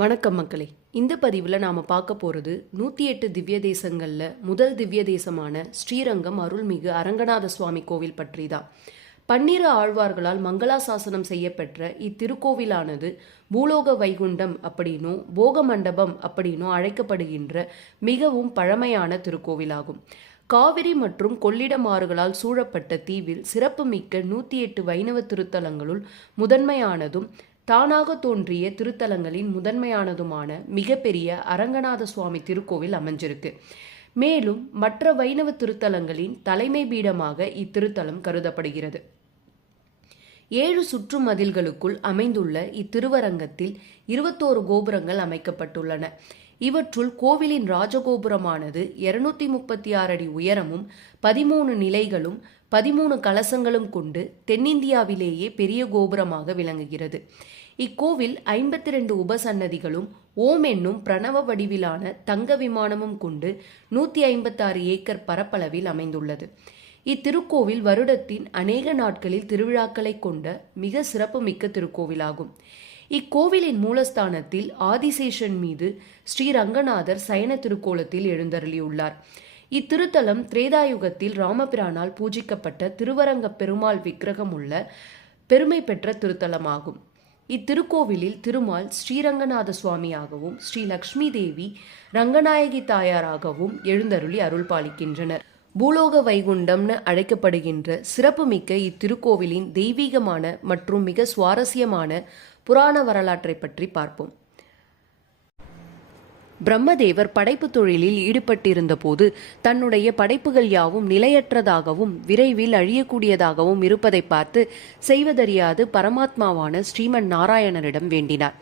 வணக்கம் மக்களே. இந்த பதிவில் நாம் பார்க்க போகிறது 108 திவ்ய தேசங்களில் முதல் திவ்ய தேசமான ஸ்ரீரங்கம் அருள்மிகு அரங்கநாத சுவாமி கோவில் பற்றி தான். 12 ஆழ்வார்களால் மங்களாசாசனம் செய்யப்பெற்ற இத்திருக்கோவிலானது பூலோக வைகுண்டம் அப்படின்னும் போக மண்டபம் அப்படின்னும் அழைக்கப்படுகின்ற மிகவும் பழமையான திருக்கோவிலாகும். காவிரி மற்றும் கொள்ளிடம் ஆறுகளால் சூழப்பட்ட தீவில் சிறப்புமிக்க 108 வைணவ திருத்தலங்களுள் முதன்மையானதும் தானாக தோன்றிய திருத்தலங்களின் முதன்மையானதுமான மிகப்பெரிய அரங்கநாத சுவாமி திருக்கோவில் அமைஞ்சிருக்கு. மேலும் மற்ற வைணவ திருத்தலங்களின் தலைமை பீடமாக இத்திருத்தலம் கருதப்படுகிறது. 7 சுற்று மதில்களுக்குள் அமைந்துள்ள இத்திருவரங்கத்தில் 21 கோபுரங்கள் அமைக்கப்பட்டுள்ளன. இவற்றுள் கோவிலின் ராஜகோபுரமானது 236 அடி உயரமும் 13 நிலைகளும் 13 கலசங்களும் கொண்டு தென்னிந்தியாவிலேயே பெரிய கோபுரமாக விளங்குகிறது. இக்கோவில் 52 உபசன்னதிகளும் ஓம் என்னும் பிரணவ வடிவிலான தங்க விமானமும் கொண்டு 156 ஏக்கர் பரப்பளவில் அமைந்துள்ளது. இத்திருக்கோவில் வருடத்தின் அநேக நாட்களில் திருவிழாக்களை கொண்ட மிக சிறப்புமிக்க திருக்கோவிலாகும். இக்கோவிலின் மூலஸ்தானத்தில் ஆதிசேஷன் மீது ஸ்ரீரங்கநாதர் சயன திருக்கோலத்தில் எழுந்தருளியுள்ளார். இத்திருத்தலம் திரேதாயுகத்தில் ராமபிரானால் பூஜிக்கப்பட்ட திருவரங்க பெருமாள் விக்கிரகம் உள்ள பெருமை பெற்ற திருத்தலமாகும். இத்திருக்கோவிலில் திருமால் ஸ்ரீரங்கநாத சுவாமியாகவும் ஸ்ரீ லக்ஷ்மி தேவி ரங்கநாயகி தாயாராகவும் எழுந்தருளி அருள் பாலிக்கின்றனர். பூலோக வைகுண்டம்னு அழைக்கப்படுகின்ற சிறப்புமிக்க இத்திருக்கோவிலின் தெய்வீகமான மற்றும் மிக சுவாரஸ்யமான புராண வரலாற்றை பற்றி பார்ப்போம். பிரம்மதேவர் படைப்பு தொழிலில் ஈடுபட்டிருந்த போது தன்னுடைய படைப்புகள் யாவும் நிலையற்றதாகவும் விரைவில் அழியக்கூடியதாகவும் இருப்பதை பார்த்து செய்வதறியாது பரமாத்மாவான ஸ்ரீமன் நாராயணரிடம் வேண்டினார்.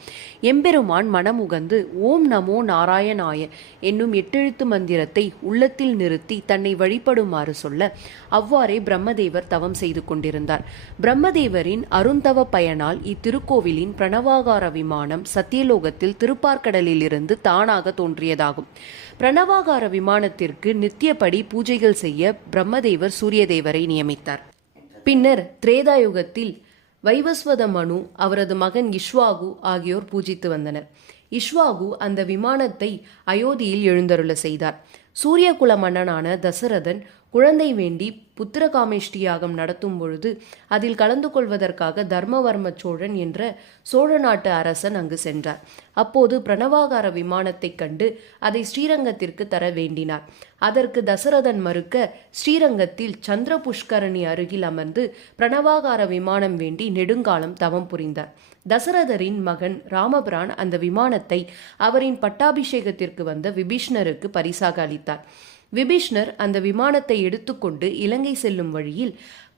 எம்பெருமான் மனமுகந்து ஓம் நமோ நாராயணாய என்னும் 8 எழுத்து மந்திரத்தை உள்ளத்தில் நிறுத்தி தன்னை வழிபடுமாறு சொல்ல அவ்வாறே பிரம்மதேவர் தவம் செய்து கொண்டிருந்தார். பிரம்மதேவரின் அருந்தவ பயனால் இத்திருக்கோவிலின் பிரணவாகார விமானம் சத்தியலோகத்தில் திருப்பார்கடலில் இருந்து தானாக தோன்றியதாகும். பிரணவாகார விமானத்திற்கு நித்தியப்படி பூஜைகள் செய்ய பிரம்மதேவர் சூரியதேவரை நியமித்தார். பின்னர் திரேதாயுகத்தில் வைவஸ்வத மனு அவரது மகன் இஷ்வாகு ஆகியோர் பூஜித்து வந்தனர். இஷ்வாகு அந்த விமானத்தை அயோத்தியில் எழுந்தருள செய்தார். சூரியகுல மன்னனான தசரதன் குழந்தை வேண்டி புத்திரகாமேஷ்டி யாகம் நடத்தும் பொழுது அதில் கலந்து கொள்வதற்காக தர்மவர்ம சோழன் என்ற சோழ நாட்டு அரசன் அங்கு சென்றார். அப்போது பிரணவாகார விமானத்தை கண்டு அதை ஸ்ரீரங்கத்திற்கு தர வேண்டினார். அதற்கு தசரதன் மறுக்க ஸ்ரீரங்கத்தில் சந்திர புஷ்கரணி அருகில் அமர்ந்து பிரணவாகார விமானம் வேண்டி நெடுங்காலம் தவம் புரிந்தார். தசரதரின் மகன் ராமபிரான் அந்த விமானத்தை அவரின் பட்டாபிஷேகத்திற்கு வந்த விபீஷ்ணருக்கு பரிசாக அளித்தார். விபீஷ்ணர் அந்த விமானத்தை எடுத்துக்கொண்டு இலங்கை செல்லும் வழியில்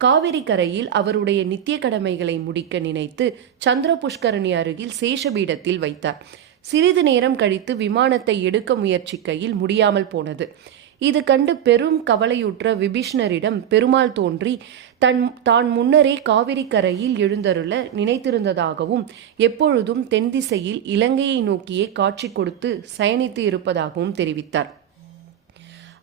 காவிரி கரையில் அவருடைய நித்திய கடமைகளை முடிக்க நினைத்து சந்திர புஷ்கரணி அருகில் சேஷபீடத்தில் வைத்தார். சிறிது நேரம் கழித்து விமானத்தை எடுக்க முயற்சிக்கையில் முடியாமல் போனது. இது கண்டு பெரும் கவலையுற்ற விபீஷ்ணரிடம் பெருமாள் தோன்றி தான் முன்னரே காவிரி கரையில் எழுந்தருள நினைத்திருந்ததாகவும் எப்பொழுதும் தென் திசையில் இலங்கையை நோக்கியே காட்சி கொடுத்து சயனித்து இருப்பதாகவும் தெரிவித்தார்.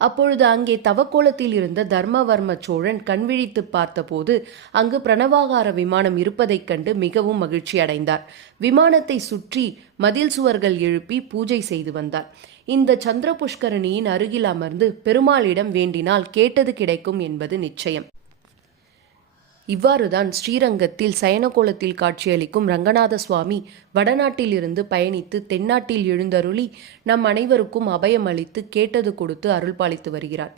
அப்பொழுது அங்கே தவக்கோலத்தில் இருந்த தர்மவர்ம சோழன் கண்விழித்து பார்த்தபோது அங்கு பிரணவாகார விமானம் இருப்பதைக் கண்டு மிகவும் மகிழ்ச்சி அடைந்தார். விமானத்தை சுற்றி மதில் சுவர்கள் எழுப்பி பூஜை செய்து வந்தார். இந்த சந்திர புஷ்கரணியின் அருகில் அமர்ந்து பெருமாளிடம் வேண்டினால் கேட்டது கிடைக்கும் என்பது நிச்சயம். இவ்வாறுதான் ஸ்ரீரங்கத்தில் சயனகோலத்தில் காட்சியளிக்கும் ரங்கநாத சுவாமி வடநாட்டில் இருந்து பயணித்து தென்னாட்டில் எழுந்தருளி நம் அனைவருக்கும் அபயம் அளித்து கேட்டது கொடுத்து அருள் பாலித்து வருகிறார்.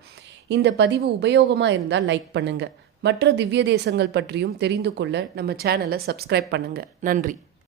இந்த பதிவு உபயோகமாக இருந்தால் லைக் பண்ணுங்க. மற்ற திவ்ய தேசங்கள் பற்றியும் தெரிந்து கொள்ள நம்ம சேனலை சப்ஸ்கிரைப் பண்ணுங்க. நன்றி.